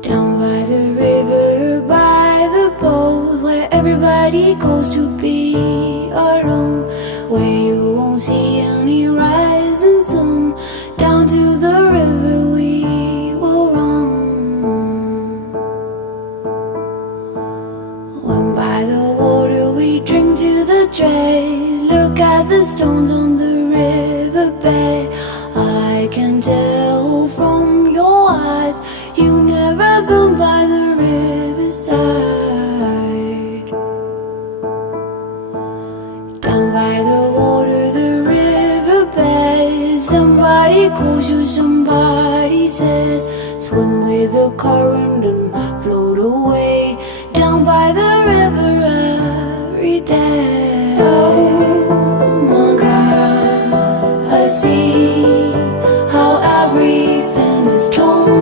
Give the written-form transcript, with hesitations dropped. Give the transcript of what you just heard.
Down by the river, by the boat, where everybody goes to be alone, where you won't see any rising sun. Down to the river we will run. When by the water we drink to the dregs, look at the stones on the riverbed. I can tell from your eyes you never been by the riverside. Down by the water, the riverbed, somebody calls you, somebody says, swim with the current and float away. Down by the river